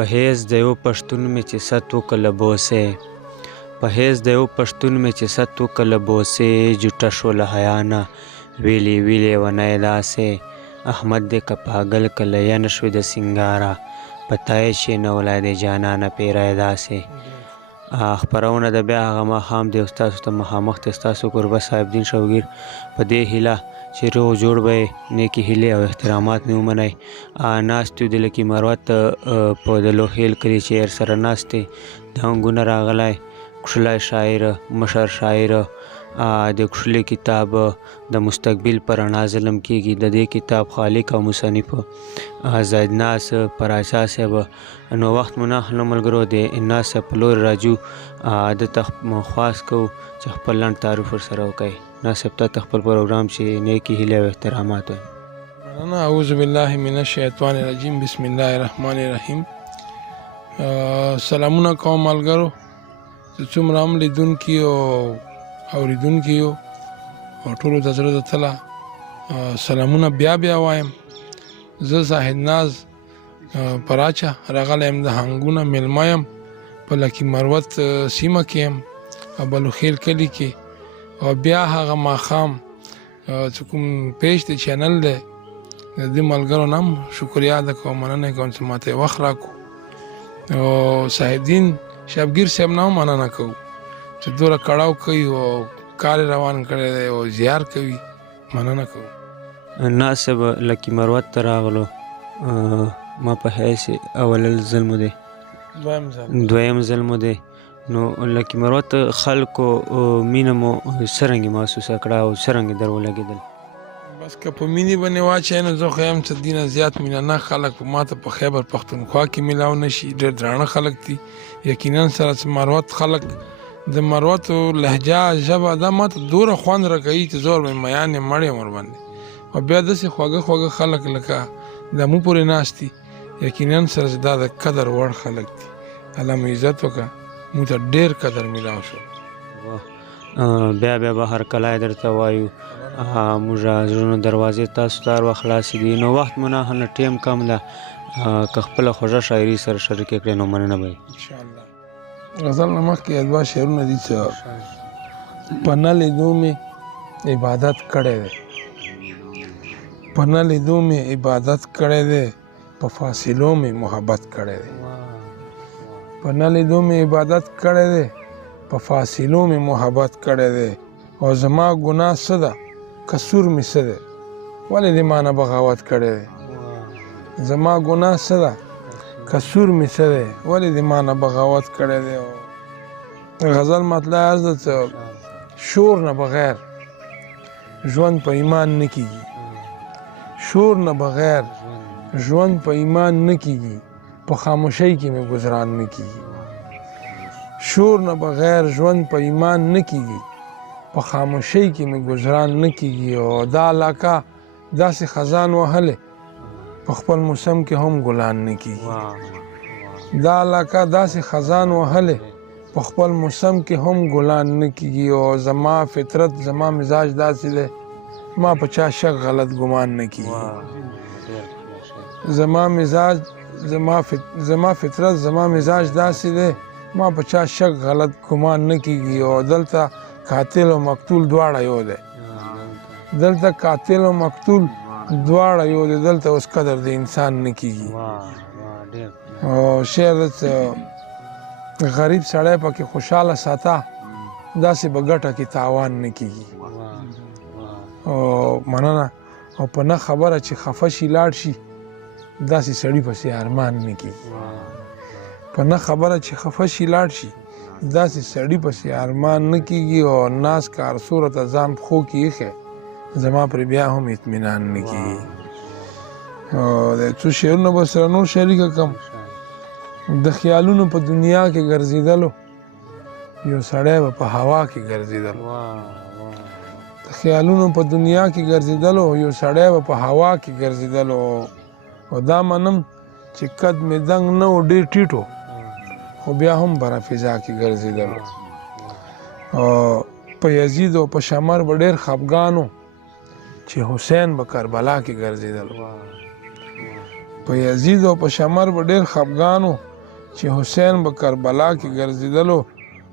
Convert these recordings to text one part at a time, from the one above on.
په حیث د یو پښتون مې چې ست وکړله بوسې په حیث د یو پښتون مې چې ست وکړله بوسې جوټه شوه له حیا نه ویلې ویلې ونی داسې احمد دې که پاګل که لیه نه شوې د سینګاره په تایې شي نه ولی د جانانه پیری داسې خپرونه د بیا هغه ماښام دی ستاسو ته مخامخ دی ستاسو کوربه صاحب دین شوګیر په دې هیله چې روغ جوړ به یې نیکې هیلې او احترامات مې ومنئ ناست یو د لکي مروت په د لوخیل کلي چې ورسره ناست دی د هنګونه راغلی کوشلی شاعر مشر شاعر د کوشلي کتاب د مستقبل پر رڼا ظلم کیږي د دې کتاب خالق او مصنف زاید ناس پراچا صاحب نو وخت مو نه اخلو ملګرو د ناس صاحب په لورې راځو دته خواست کوو چې خپل لنډ تعارف ورسره وکړئ ناس صاحب ته خپل پروګرام چې نیکې هیلې او احترامات وایي مننه اعوذ بالله من الشیطان الرجیم بسم الله الرحمن الرحیم سلامونه کوم ملګرو چې څومره هم لیدونکي او اوریدونکي یو او ټولو د زړه د تله سلامونه بیا بیا وایم زه زاهد ناز پراچا راغلی یم د هنګونه میلمه یم په لکي مروت سیمه کې یم بلوخیل کلي کې او بیا هغه ماښام چې کوم پیج دی چینل دی د دې ملګرو نه هم شکریا ده کوم مننه کوم چې ماته وخت راکړو او صاحبدین شبګیر صاحب نه هم مننه کوو چې دوره کړاو کوي او کار روان کړی دی او زیار کوي مننه کوو ناز صاحب لکي مروت ته راغلو ما په حیث اول ځل مو دی دویم ځل مو دی نو لکي مروت خلکو مینه مو څرنګې محسوسه کړه او څرنګې در ولګېدل بس که په مینې باندې واچوې نو زه خو یم چې دې نه زیات مینه نه خلک په ماته په خیبر پښتونخوا کې میلاو نه شي ډېر درانه خلک دي یقینا سره چې مروت خلک د مروتو لهجه ژبه دا ماته دوره خوند راکوي چې زه ورباندې میان یم مړ یم ورباندې او بیا داسې خواږه خواږه خلک لکه د مو پورې ناست دي یقینا سره چې دا د قدر وړ خلک دي الله مو عزت وکړه موږ ته ډېر قدر میلاو شو بیا بیا به هر کله درته وایو موږ زړونو دروازې تاسو ته هر وخت خلاصې دي نو وخت مو نه اخلو ټیم کم ده که خپله خوږه شاعري سره شریکې کړې نو مننه به انشاءالله غزل نه مخکې دوه شعرونه دي چې په نه لیدو مې عبادت کړی دی په نه لیدو مې عبادت کړی دی په فاصلو مې محبت کړی دی په نه لیدو مې عبادت کړی دی په فاصلو مې محبت کړی دی او زما ګناه څه ده قصور مې څه دی ولې دې ما نه بغاوت کړی دی زما ګناه څه ده قصور مې څه دی ولې دې ما نه بغاوت کړی دی غزل مطلع عرض ده چې شور نه بغیر ژوند په ایمان نه کیږي شور نه بغیر ژوند په ایمان نه کیږي په خاموشۍ کې مې گزاران نه کیږي شور نه بغیر ژوند په ایمان نه کیږي په خاموشۍ کې مې گزاران نه کیږي او دا علاقه داسې خزان وهلې په خپل موسم کې هم ګلان نه کیږي دا علاقه داسې خزان وهلې په خپل موسم کې هم ګلان نه کیږي او زما فطرت زما مزاج داسې دی ما په چا شک غلط ګمان نه کیږي زما مزاج زما فطرت زما مزاج داسې دی ما په چا شک غلط ګمان نه کیږي او دلته قاتل او مقتول دواړه یو دی دلته قاتل او مقتول دواړه یو دی دلته اوس قدر د انسان نه کیږي او شعر غریب سړی پکې خوشحاله ساته داسې به ګټه کې تاوان نه کیږي او مننه او په نه خبره چې خفه شي لاړ شي داسې سړي پسې ارمان نه کیږي په نه خبره چې خفه شي لاړ شي داسې سړي پسې ارمان نه کیږي او ناز کار صورت ځان پښو کې ایښی زما پرې بیا هم اطمینان نه کیږي او د څو شعرونه به سره نور شریکه کړم د خیالونو په دنیا کې ګرځېدلو یو سړی به په هوا کې ګرځېدلو د خیالونو په دنیا کې ګرځېدلو یو سړی به په هوا کې ګرځېدلو او دا منم چې قد مې دنګ نه و ډېر ټیټ و خو بیا هم بره فضا کې ګرځېدلو او په یزید او په شمر به ډېر خفګان و چې حسین به کربلا کې ګرځېدلو په یزید او په شمر به ډېر خفګان و چې حسین به کربلا کې ګرځېدلو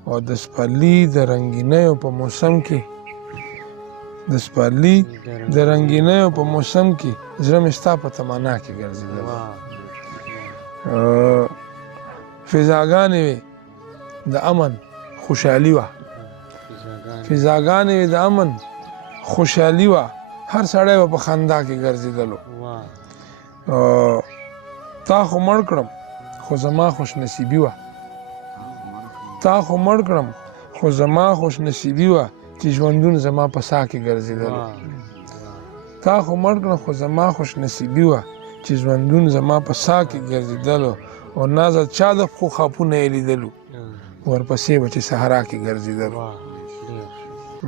او د سپرلي د رنګینیو په موسم کې زړه مې ستا په تمنا کې ګرځېدلو. فضاګانې وې د امن خوشحالي وه، هر سړی به په خندا کې ګرځېدلو. تا خو مړ کړم خو زما خوش نصیبي وه چې ژوندون زما په سا کې ګرځېدلو. او نازه چا د پښو خاپونه یې لیدلو، ورپسې به چې صحرا کې ګرځېدلو.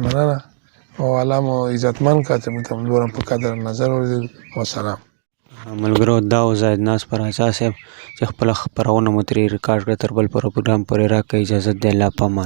مننه او الله مو عزتمن کړه چې موږ ته دومره په قدر نظر ورلیدلو. وسلام. ملګرو دا و زاهد ناز پر اچا صاحب چې خپله خپرونه مو ترې ریکارډ کړه. تر بل پروګرام پورې راکړئ اجازت دی. الله پامان.